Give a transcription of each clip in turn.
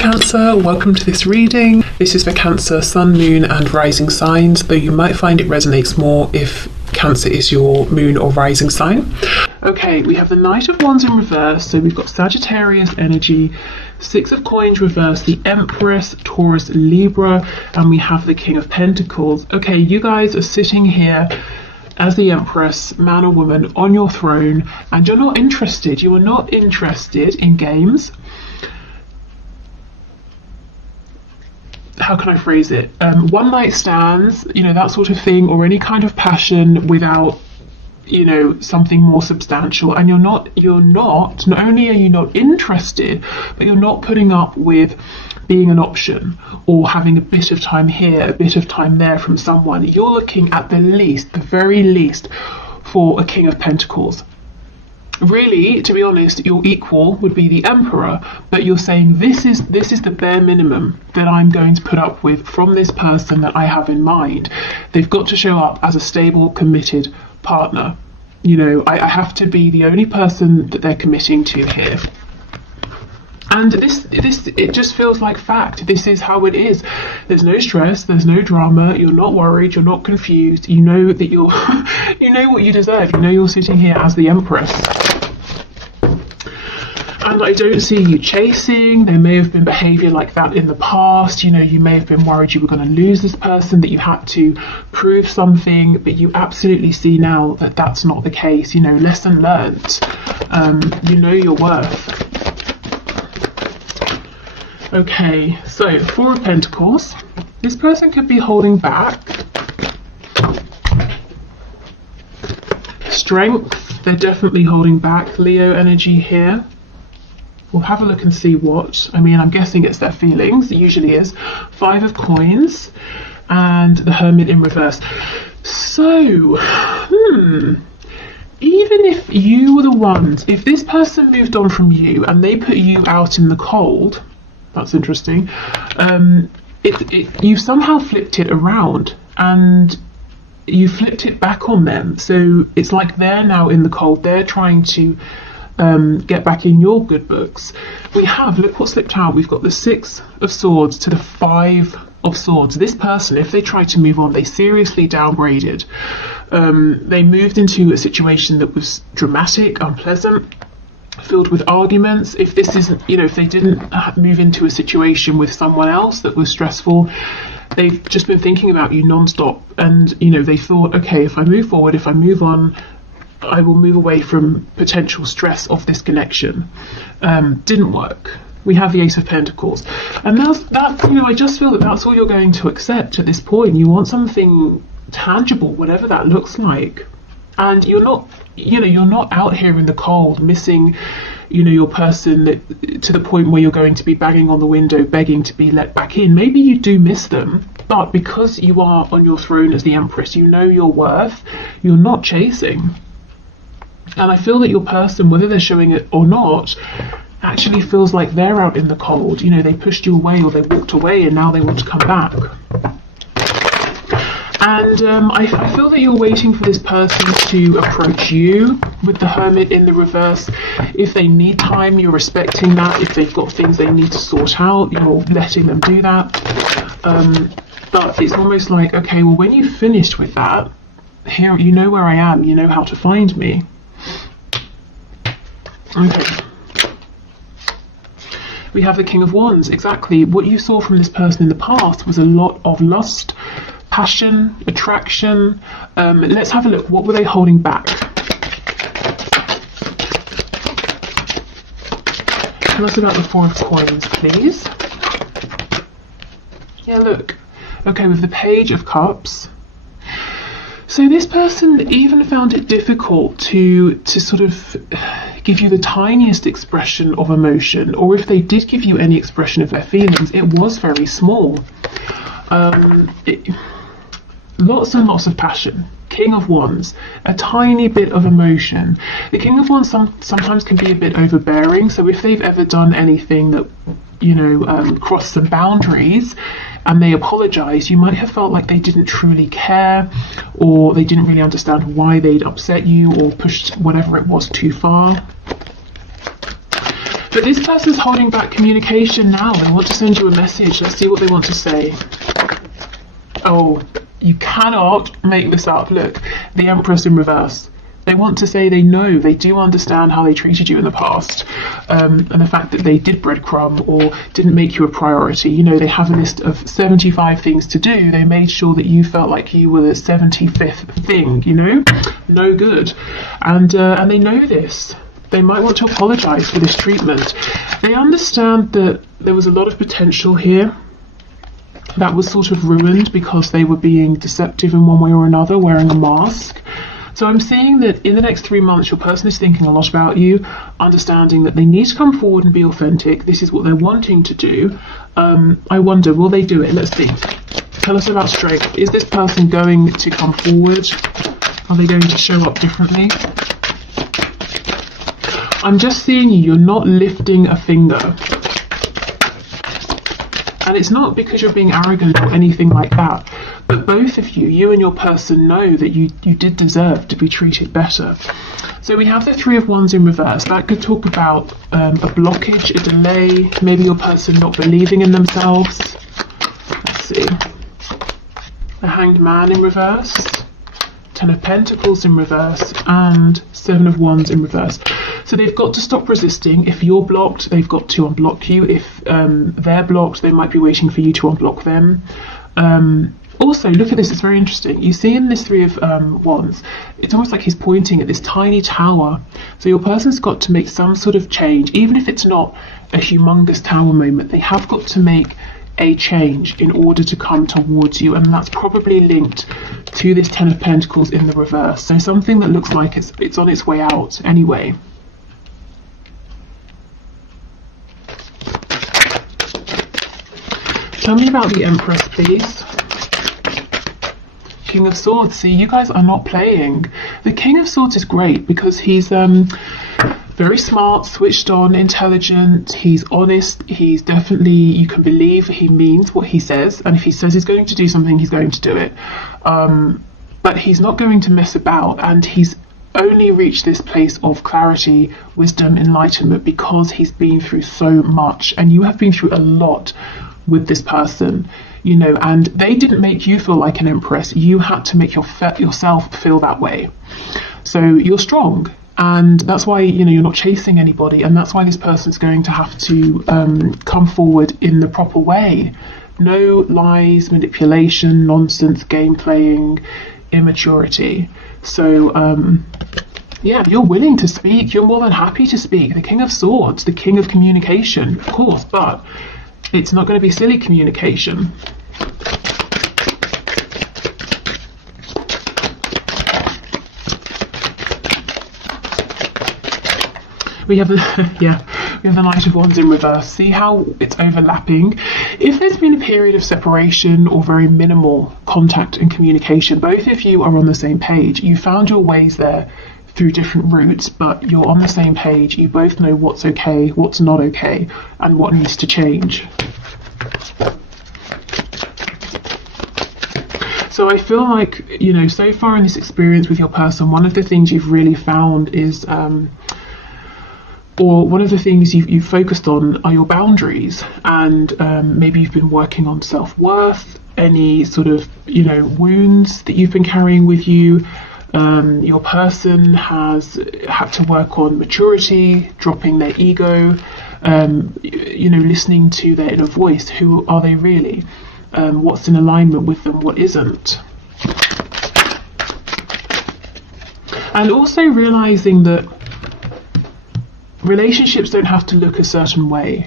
Cancer, welcome to this reading. This is for Cancer, Sun, Moon and Rising signs, though you might find it resonates more if Cancer is your moon or rising sign. Okay, we have the Knight of Wands in reverse, so we've got Sagittarius energy, Six of Coins reverse, the Empress, Taurus, Libra, and we have the King of Pentacles. Okay, you guys are sitting here as the Empress, man or woman, on your throne, and you're not interested. You are not interested in games. How can I phrase it? One night stands, you know, that sort of thing, or any kind of passion without, you know, something more substantial. And not only are you not interested, but you're not putting up with being an option or having a bit of time here, a bit of time there from someone. You're looking at the very least, for a King of Pentacles. Really, to be honest, your equal would be the Emperor, but you're saying this is the bare minimum that I'm going to put up with from this person that I have in mind. They've got to show up as a stable, committed partner. You know, I have to be the only person that they're committing to here. And it just feels like fact. This is how it is. There's no stress, there's no drama, you're not worried, you're not confused, you know that you're you know what you deserve, you know you're sitting here as the Empress. And I don't see you chasing. There may have been behaviour like that in the past. You know, you may have been worried you were going to lose this person, that you had to prove something, but you absolutely see now that that's not the case. You know, lesson learnt. You know your worth. Okay, so Four of Pentacles. This person could be holding back. Strength, they're definitely holding back. Leo energy here. We'll have a look and see what. I mean, I'm guessing it's their feelings. It usually is. Five of Coins and the Hermit in reverse. So, even if you were the ones, if this person moved on from you and they put you out in the cold, that's interesting. You somehow flipped it around and you flipped it back on them. So it's like they're now in the cold. They're trying to get back in your good books. We have, look what slipped out. We've got the Six of Swords to the Five of Swords. This person, if they tried to move on, they seriously downgraded. They moved into a situation that was dramatic, unpleasant, filled with arguments. If this isn't, you know, if they didn't move into a situation with someone else that was stressful, they've just been thinking about you non-stop. And, you know, they thought, okay, if I move forward, if I move on, I will move away from potential stress of this connection. Didn't work. We have the Ace of Pentacles. And that's, you know, I just feel that that's all you're going to accept at this point. You want something tangible, whatever that looks like. And you're not, you know, you're not out here in the cold missing, you know, your person to the point where you're going to be banging on the window, begging to be let back in. Maybe you do miss them, but because you are on your throne as the Empress, you know your worth, you're not chasing. And I feel that your person, whether they're showing it or not, actually feels like they're out in the cold. You know, they pushed you away or they walked away and now they want to come back. And I feel that you're waiting for this person to approach you with the Hermit in the reverse. If they need time, you're respecting that. If they've got things they need to sort out, you're letting them do that. But it's almost like, okay, well, when you've finished with that, here, you know where I am, you know how to find me. Okay. We have the King of Wands. Exactly. What you saw from this person in the past was a lot of lust, passion, attraction. Let's have a look. What were they holding back? Tell us about the Four of Coins, please. Yeah, look. Okay, with the Page of Cups. So this person even found it difficult to sort of give you the tiniest expression of emotion, or if they did give you any expression of their feelings, it was very small. Lots and lots of passion. King of Wands, a tiny bit of emotion. The King of Wands sometimes can be a bit overbearing, so if they've ever done anything that, you know, crossed some boundaries and they apologise, you might have felt like they didn't truly care, or they didn't really understand why they'd upset you or pushed whatever it was too far. But this person's holding back communication now. They want to send you a message. Let's see what they want to say. Oh, you cannot make this up. Look, the Empress in reverse. They want to say they know, they do understand how they treated you in the past, and the fact that they did breadcrumb or didn't make you a priority. You know, they have a list of 75 things to do. They made sure that you felt like you were the 75th thing, you know? No good. And they know this. They might want to apologise for this treatment. They understand that there was a lot of potential here that was sort of ruined because they were being deceptive in one way or another, wearing a mask. So I'm seeing that in the next 3 months, your person is thinking a lot about you, understanding that they need to come forward and be authentic. This is what they're wanting to do. I wonder, will they do it? Let's see. Tell us about strength. Is this person going to come forward? Are they going to show up differently? I'm just seeing you're not lifting a finger. And it's not because you're being arrogant or anything like that, but both of you, you and your person, know that you did deserve to be treated better. So we have the Three of Wands in reverse. That could talk about a blockage, a delay, maybe your person not believing in themselves. Let's see. The Hanged Man in reverse, Ten of Pentacles in reverse, and Seven of Wands in reverse. So they've got to stop resisting. If you're blocked, they've got to unblock you. If they're blocked, they might be waiting for you to unblock them. Also, look at this, it's very interesting. You see in this Three of Wands, it's almost like he's pointing at this tiny tower. So your person's got to make some sort of change, even if it's not a humongous tower moment. They have got to make a change in order to come towards you, and that's probably linked to this Ten of Pentacles in the reverse. So something that looks like it's on its way out anyway. Tell me about the Empress, please. King of Swords. See, you guys are not playing. The King of Swords is great because he's very smart, switched on, intelligent, he's honest, he's definitely, you can believe he means what he says, and if he says he's going to do something, he's going to do it. But he's not going to mess about, and he's only reached this place of clarity, wisdom, enlightenment because he's been through so much, and you have been through a lot with this person, you know, and they didn't make you feel like an empress. You had to make yourself feel that way. So you're strong, and that's why, you know, you're not chasing anybody, and that's why this person's going to have to come forward in the proper way. No lies, manipulation, nonsense, game playing, immaturity. So yeah, you're willing to speak, you're more than happy to speak. The King of Swords, the King of Communication, of course, but it's not going to be silly communication. We have the we have the Knight of Wands in reverse. See how it's overlapping? If there's been a period of separation or very minimal contact and communication, both of you are on the same page. You found your ways there through different routes, but you're on the same page. You both know what's okay, what's not okay, and what needs to change. So I feel like, you know, so far in this experience with your person, one of the things you've really found is or one of the things you've focused on are your boundaries, and maybe you've been working on self-worth, any sort of, you know, wounds that you've been carrying with you. Your person has had to work on maturity, dropping their ego, you know, listening to their inner voice. Who are they really? What's in alignment with them, what isn't? And also realizing that relationships don't have to look a certain way.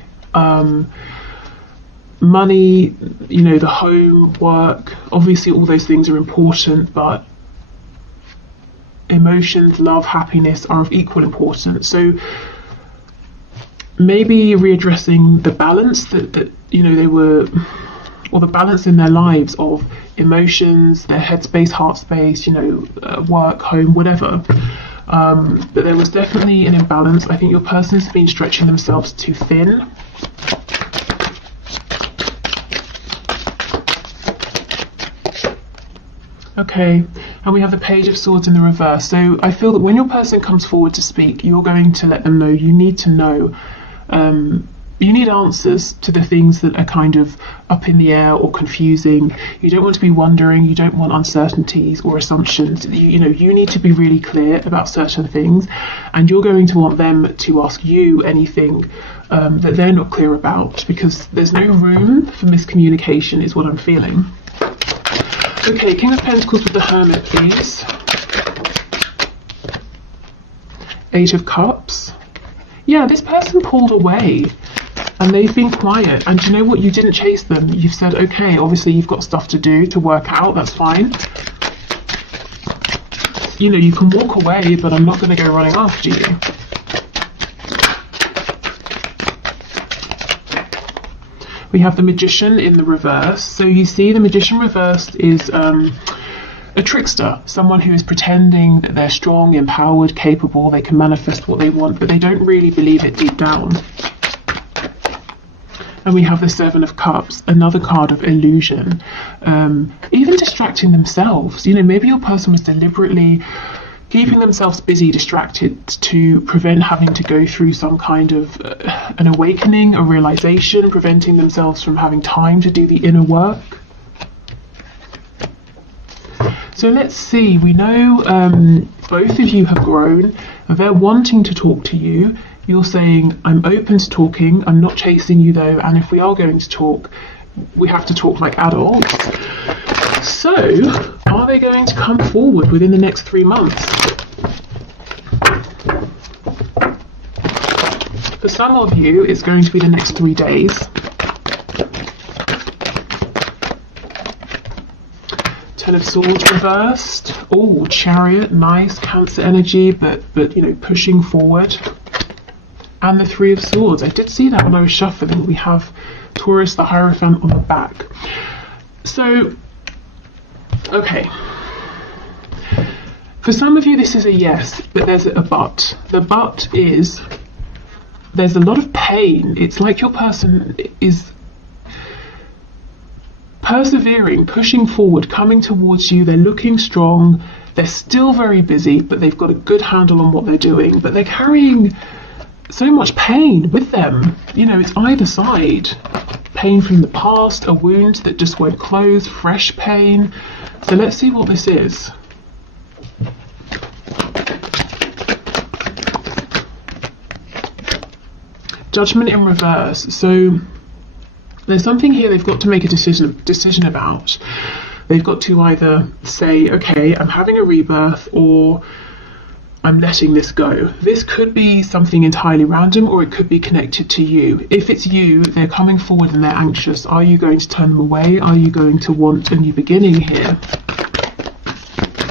Money, you know, the home, work, obviously all those things are important, but emotions, love, happiness are of equal importance. So maybe readdressing the balance that you know, they were, or the balance in their lives of emotions, their headspace, heart space, you know, work, home, whatever. But there was definitely an imbalance. I think your person's been stretching themselves too thin. Okay, and we have the Page of Swords in the reverse. So I feel that when your person comes forward to speak, you're going to let them know, you need to know You need answers to the things that are kind of up in the air or confusing. You don't want to be wondering, you don't want uncertainties or assumptions. You need to be really clear about certain things, and you're going to want them to ask you anything that they're not clear about, because there's no room for miscommunication is what I'm feeling. Okay, King of Pentacles with the Hermit, please. Eight of Cups. Yeah, this person pulled away. And they've been quiet, and you know what, you didn't chase them. You've said, okay, obviously you've got stuff to do, to work out, that's fine. You can walk away, but I'm not going to go running after you. We have the Magician in the reverse. So you see the Magician reversed is a trickster, someone who is pretending that they're strong, empowered, capable, they can manifest what they want, but they don't really believe it deep down. And we have the Seven of Cups, another card of illusion, even distracting themselves. Maybe your person was deliberately keeping themselves busy, distracted, to prevent having to go through some kind of an awakening, a realization, preventing themselves from having time to do the inner work. So let's see, we know both of you have grown, they're wanting to talk to you. You're saying, I'm open to talking, I'm not chasing you though, and if we are going to talk, we have to talk like adults. So, are they going to come forward within the next 3 months? For some of you, it's going to be the next 3 days. Ten of Swords reversed. Oh, Chariot, nice, Cancer energy, but pushing forward. And the Three of Swords. I did see that when I was shuffling. We have Taurus, the Hierophant on the back. So, okay. For some of you, this is a yes, but there's a but. The but is there's a lot of pain. It's like your person is persevering, pushing forward, coming towards you. They're looking strong. They're still very busy, but they've got a good handle on what they're doing. But they're carrying so much pain with them. It's either side. Pain from the past, a wound that just won't close, fresh pain. So let's see what this is. Judgment in reverse. So there's something here they've got to make a decision about. They've got to either say, okay, I'm having a rebirth, or I'm letting this go. This could be something entirely random, or it could be connected to you. If it's you, they're coming forward and they're anxious. Are you going to turn them away? Are you going to want a new beginning here?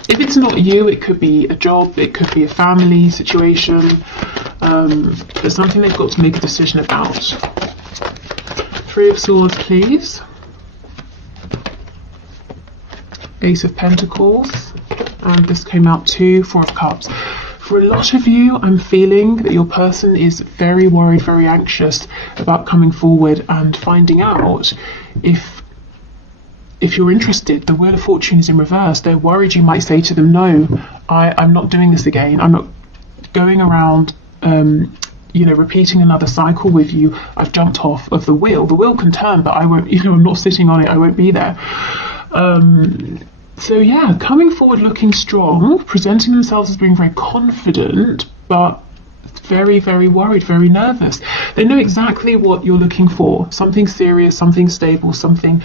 If it's not you, it could be a job, it could be a family situation. There's something they've got to make a decision about. Three of Swords, please. Ace of Pentacles. And this came out too, Four of Cups. For a lot of you, I'm feeling that your person is very worried, very anxious about coming forward and finding out if you're interested. The Wheel of Fortune is in reverse. They're worried you might say to them, no, I'm not doing this again. I'm not going around repeating another cycle with you. I've jumped off of the wheel. The wheel can turn, but I won't, I'm not sitting on it. I won't be there. So yeah, coming forward looking strong, presenting themselves as being very confident, but very, very worried, very nervous. They know exactly what you're looking for. Something serious, something stable, something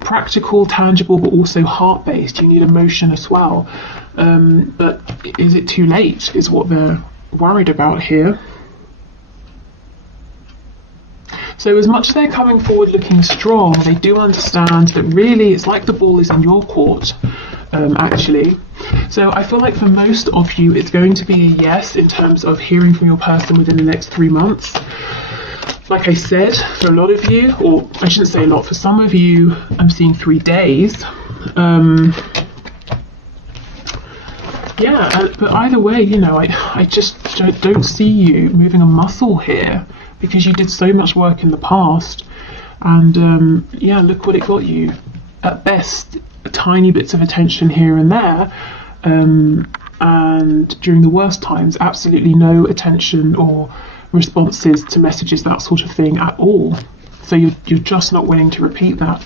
practical, tangible, but also heart-based. You need emotion as well. But is it too late is what they're worried about here. So as much as they're coming forward looking strong, they do understand that really it's like the ball is in your court, actually. So I feel like for most of you, it's going to be a yes in terms of hearing from your person within the next 3 months. Like I said, for a lot of you, or I shouldn't say a lot, for some of you, I'm seeing 3 days. But either way, I just don't see you moving a muscle here, because you did so much work in the past, and look what it got you. At best, tiny bits of attention here and there, and during the worst times, absolutely no attention or responses to messages, that sort of thing at all. So you're just not willing to repeat that.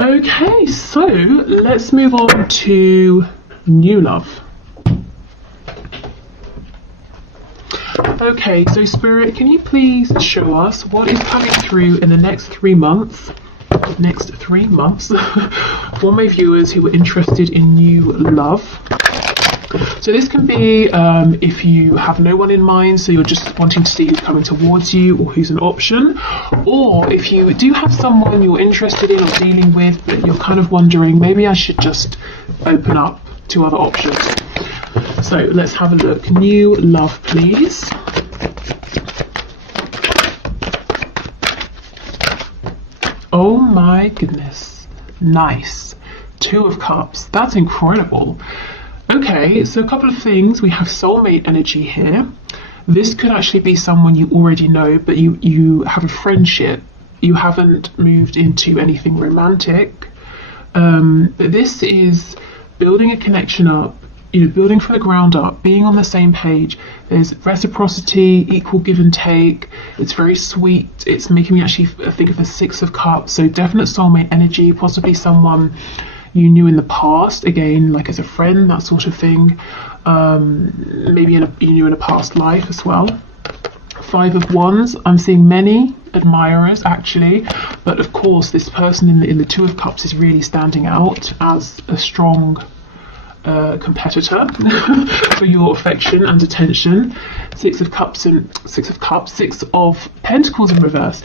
Okay, so let's move on to new love. Okay, so Spirit, can you please show us what is coming through in the next 3 months? Next 3 months for my viewers who are interested in new love. So this can be if you have no one in mind, so you're just wanting to see who's coming towards you or who's an option, or if you do have someone you're interested in or dealing with, but you're kind of wondering, maybe I should just open up to other options. So let's have a look. New love, please. Oh my goodness. Nice. 2 of Cups. That's incredible. Okay, so a couple of things. We have soulmate energy here. This could actually be someone you already know, but you have a friendship. You haven't moved into anything romantic. But this is building a connection up, building from the ground up, being on the same page. There's reciprocity, equal give and take. It's very sweet. It's making me actually think of the 6 of Cups. So definite soulmate energy, possibly someone you knew in the past, again, like as a friend, that sort of thing. Maybe you knew in a past life as well. 5 of Wands, I'm seeing many admirers actually, but of course this person in the 2 of Cups is really standing out as a strong competitor for your affection and attention. 6 of Cups, 6 of Pentacles in reverse.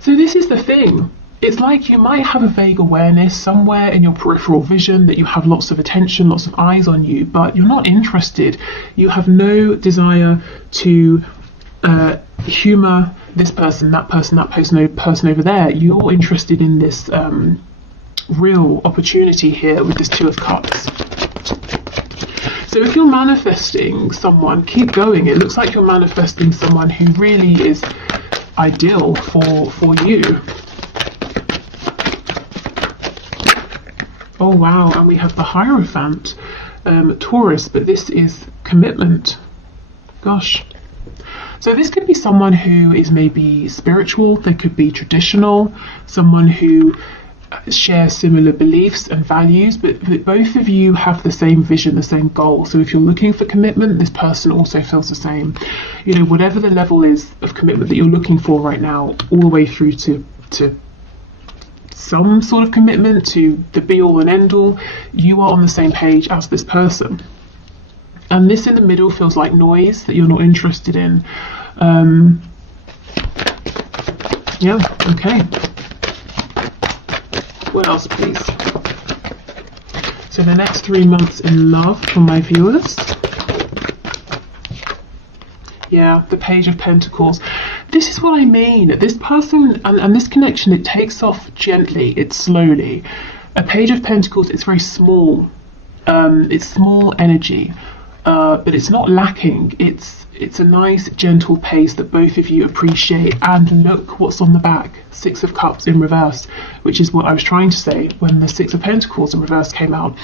So this is the thing. It's like you might have a vague awareness somewhere in your peripheral vision that you have lots of attention, lots of eyes on you, but you're not interested. You have no desire to humour this person, that person over there. You're interested in this real opportunity here with this 2 of Cups. So if you're manifesting someone, keep going. It looks like you're manifesting someone who really is ideal for you. Oh wow, and we have the Hierophant, Taurus, but this is commitment. Gosh. So this could be someone who is maybe spiritual, they could be traditional, someone who shares similar beliefs and values, but both of you have the same vision, the same goal. So if you're looking for commitment, this person also feels the same. Whatever the level is of commitment that you're looking for right now, all the way through to some sort of commitment, to the be all and end all, you are on the same page as this person. And this in the middle feels like noise that you're not interested in. Yeah, okay. What else, please? So the next 3 months in love for my viewers. Yeah, the Page of Pentacles. This is what I mean. This person and this connection, it takes off gently, it's slowly. A Page of Pentacles, it's very small. It's small energy, but it's not lacking. It's a nice, gentle pace that both of you appreciate. And look what's on the back. 6 of Cups in reverse, which is what I was trying to say when the 6 of Pentacles in reverse came out.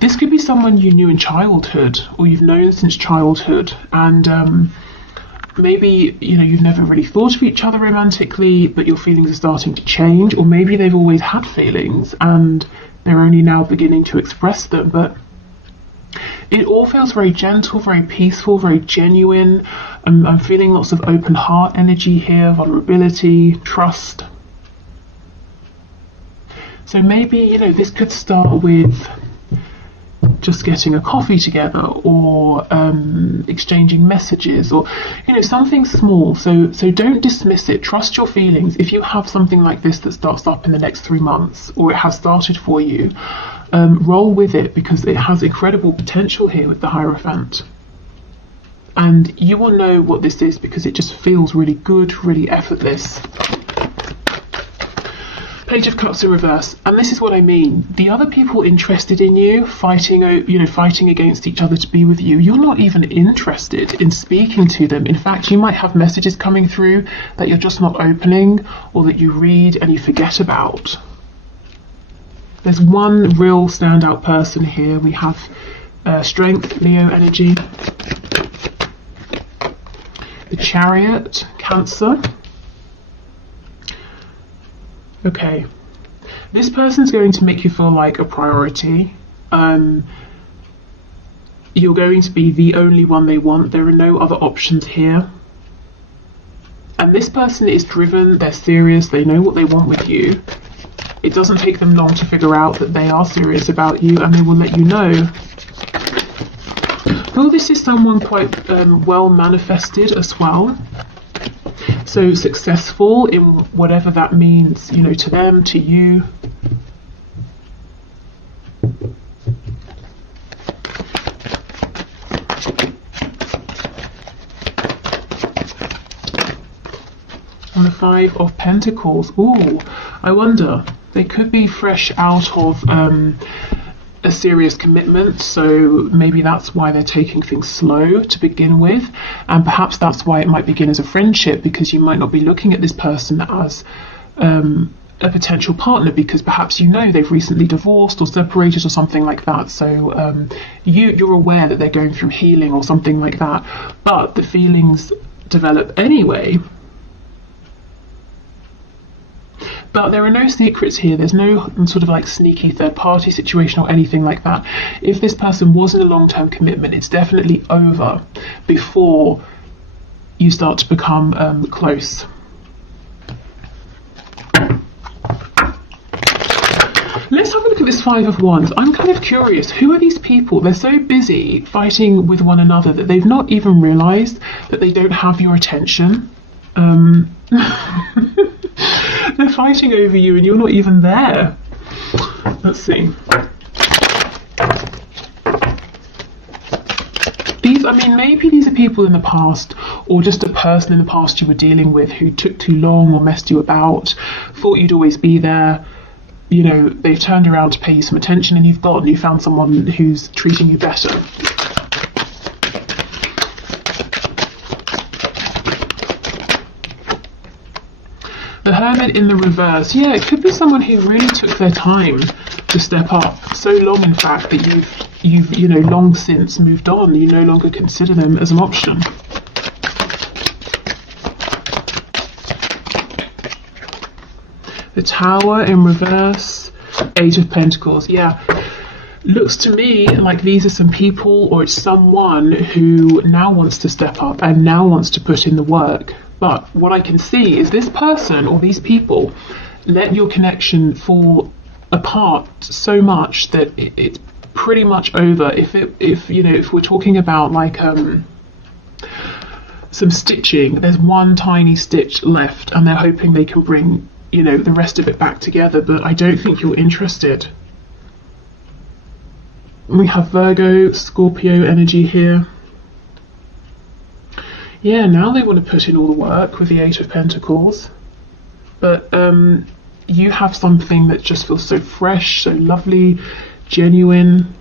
This could be someone you knew in childhood, or you've known since childhood, and maybe you've never really thought of each other romantically, but your feelings are starting to change, or maybe they've always had feelings and they're only now beginning to express them. But it all feels very gentle, very peaceful, very genuine. I'm feeling lots of open heart energy here, vulnerability, trust. So maybe this could start with just getting a coffee together, or exchanging messages, or something small. So don't dismiss it. Trust your feelings. If you have something like this that starts up in the next 3 months, or it has started for you, roll with it, because it has incredible potential here with the Hierophant. And you will know what this is because it just feels really good, really effortless. Page of Cups in reverse, and this is what I mean. The other people interested in you, fighting against each other to be with you, you're not even interested in speaking to them. In fact, you might have messages coming through that you're just not opening, or that you read and you forget about. There's one real standout person here. We have Strength, Leo energy. The Chariot, Cancer. Okay, this person's going to make you feel like a priority. You're going to be the only one they want. There are no other options here. And this person is driven, they're serious, they know what they want with you. It doesn't take them long to figure out that they are serious about you, and they will let you know. Well, this is someone quite well manifested as well. So successful in whatever that means, you know, to them, to you. And the Five of Pentacles. Ooh, I wonder. They could be fresh out of a serious commitment, so maybe that's why they're taking things slow to begin with, and perhaps that's why it might begin as a friendship, because you might not be looking at this person as a potential partner, because perhaps you know they've recently divorced or separated or something like that, so you're aware that they're going through healing or something like that, but the feelings develop anyway. But there are no secrets here. There's no sort of like sneaky third party situation or anything like that. If this person was in a long-term commitment, it's definitely over before you start to become close. Let's have a look at this Five of Wands. I'm kind of curious. Who are these people? They're so busy fighting with one another that they've not even realized that they don't have your attention. They're fighting over you and you're not even there. Let's see. Maybe these are people in the past, or just a person in the past you were dealing with who took too long or messed you about, thought you'd always be there. You know, they've turned around to pay you some attention and you've gone. You found someone who's treating you better. The Hermit in the reverse. Yeah, it could be someone who really took their time to step up. So long, in fact, that you've you know, long since moved on. You no longer consider them as an option. The Tower in reverse. Eight of Pentacles. Yeah. Looks to me like these are some people, or it's someone who now wants to step up and now wants to put in the work. But what I can see is this person or these people let your connection fall apart so much that it's pretty much over. If we're talking about like some stitching, there's one tiny stitch left and they're hoping they can bring, you know, the rest of it back together, but I don't think you're interested. We have Virgo, Scorpio energy here. Yeah, now they want to put in all the work with the Eight of Pentacles. But you have something that just feels so fresh, so lovely, genuine.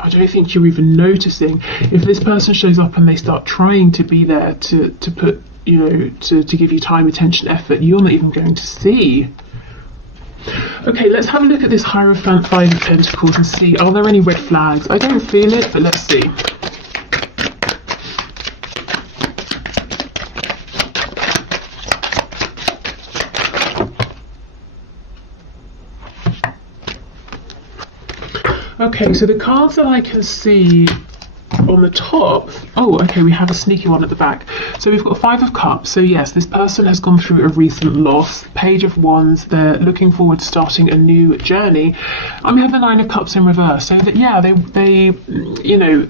I don't think you're even noticing. If this person shows up and they start trying to be there to put, you know, to give you time, attention, effort, you're not even going to see. Okay, let's have a look at this Hierophant, Five of Pentacles, and see, are there any red flags? I don't feel it, but let's see. Okay, so the cards that I can see on the top, oh, okay, we have a sneaky one at the back. So we've got Five of Cups. So yes, this person has gone through a recent loss. Page of Wands, they're looking forward to starting a new journey. And we have the Nine of Cups in reverse. So that, yeah, they you know,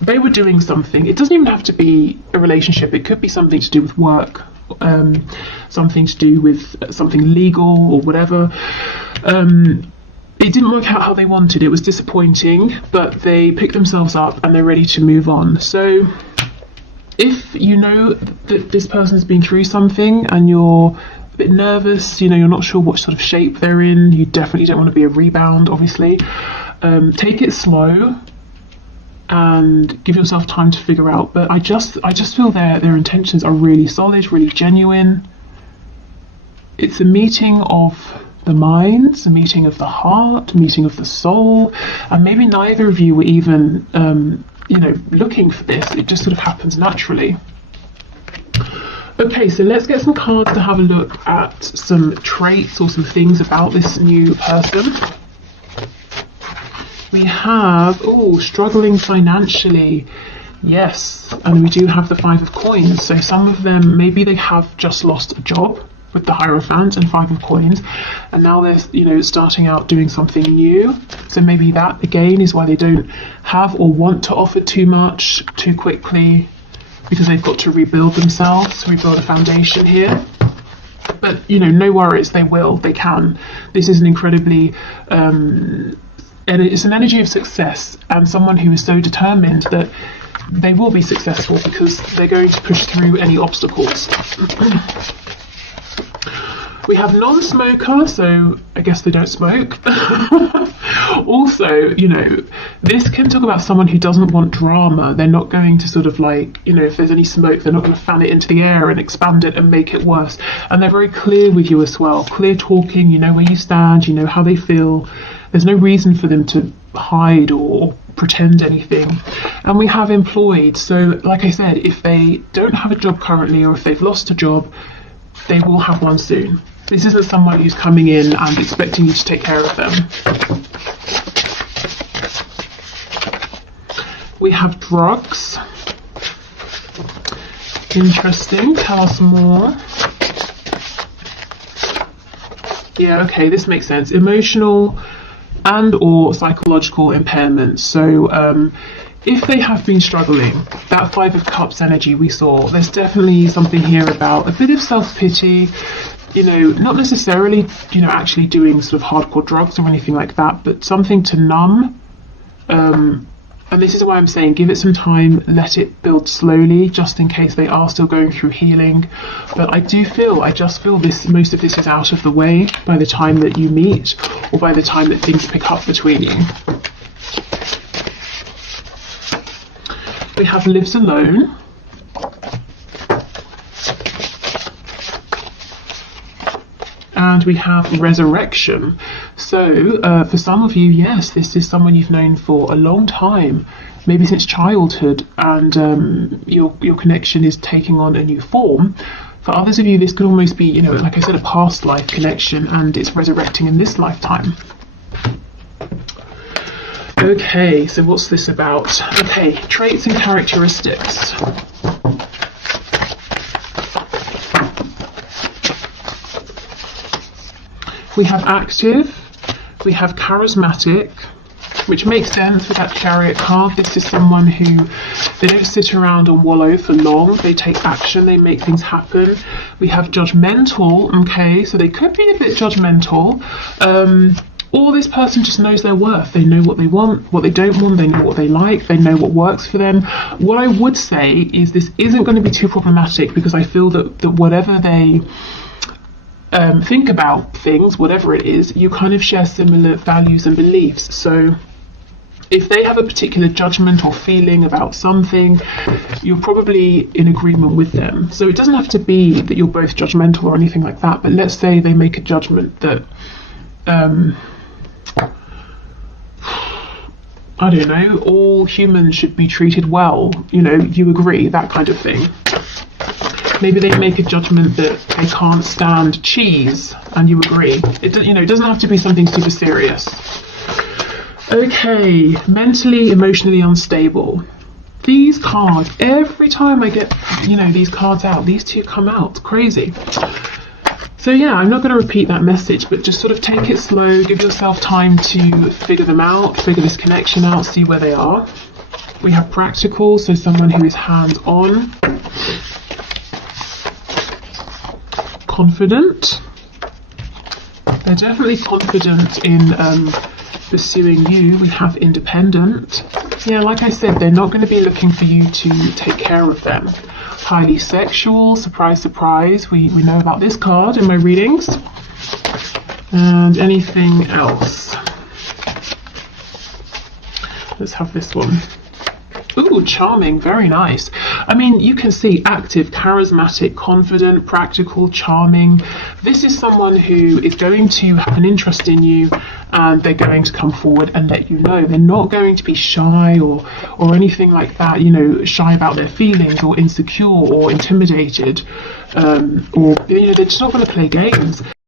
they were doing something. It doesn't even have to be a relationship. It could be something to do with work, something to do with something legal or whatever. It didn't work out how they wanted. It was disappointing, but they picked themselves up and they're ready to move on. So if you know that this person's been through something and you're a bit nervous, you know, you're not sure what sort of shape they're in, you definitely don't want to be a rebound, obviously. Take it slow and give yourself time to figure out. But I just feel their intentions are really solid, really genuine. It's a meeting of the minds, a meeting of the heart, a meeting of the soul, and maybe neither of you were even you know, looking for this. It just sort of happens naturally. Okay, so let's get some cards to have a look at some traits or some things about this new person. We have, oh, struggling financially. Yes, and we do have the 5 of coins. So some of them, maybe they have just lost a job with the Hierophant and 5 of coins, and now they're, you know, starting out doing something new. So maybe that again is why they don't have or want to offer too much too quickly, because they've got to rebuild themselves, rebuild a foundation here. But, you know, no worries, they will, they can. This is an incredibly, it's an energy of success, and someone who is so determined that they will be successful because they're going to push through any obstacles. We have non-smoker, so I guess they don't smoke. Also, you know, this can talk about someone who doesn't want drama. They're not going to sort of like, you know, if there's any smoke, they're not going to fan it into the air and expand it and make it worse. And they're very clear with you as well. Clear talking, you know where you stand, you know how they feel. There's no reason for them to hide or pretend anything. And we have employed. So like I said, if they don't have a job currently, or if they've lost a job, they will have one soon. This isn't someone who's coming in and expecting you to take care of them. We have drugs. Interesting. Tell us more. Yeah, okay, this makes sense. Emotional and or psychological impairments. So if they have been struggling, that 5 of Cups energy we saw, there's definitely something here about a bit of self-pity, you know, not necessarily, you know, actually doing sort of hardcore drugs or anything like that, but something to numb. And this is why I'm saying give it some time, let it build slowly, just in case they are still going through healing. But I just feel this, most of this is out of the way by the time that you meet, or by the time that things pick up between you. We have lives alone. And we have resurrection. So for some of you, yes, this is someone you've known for a long time, maybe since childhood, and your connection is taking on a new form. For others of you, this could almost be, you know, like I said, a past life connection, and it's resurrecting in this lifetime. Okay, so what's this about? Okay, traits and characteristics. We have active, we have charismatic, which makes sense with that Chariot card. This is someone who, they don't sit around and wallow for long, they take action, they make things happen. We have judgmental, okay, so they could be a bit judgmental, or this person just knows their worth. They know what they want, what they don't want, they know what they like, they know what works for them. What I would say is this isn't going to be too problematic, because I feel that whatever they think about things, whatever it is, you kind of share similar values and beliefs. So if they have a particular judgment or feeling about something, you're probably in agreement with them. So it doesn't have to be that you're both judgmental or anything like that, but let's say they make a judgment that I don't know, all humans should be treated well, you know, you agree, that kind of thing. Maybe they make a judgment that they can't stand cheese, and you agree. It doesn't have to be something super serious. Okay, mentally, emotionally unstable. These cards, every time I get, you know, these cards out, these two come out. Crazy. So yeah, I'm not going to repeat that message, but just sort of take it slow, give yourself time to figure them out, figure this connection out, see where they are. We have practical, so someone who is hands-on. Confident. They're definitely confident in pursuing you. We have independent. Yeah, like I said, they're not going to be looking for you to take care of them. Highly sexual, surprise, surprise. We know about this card in my readings. And anything else? Let's have this one. Ooh, charming, very nice. I mean, you can see active, charismatic, confident, practical, charming. This is someone who is going to have an interest in you, and they're going to come forward and let you know. They're not going to be shy or anything like that, you know, shy about their feelings or insecure or intimidated, or, you know, they're just not going to play games.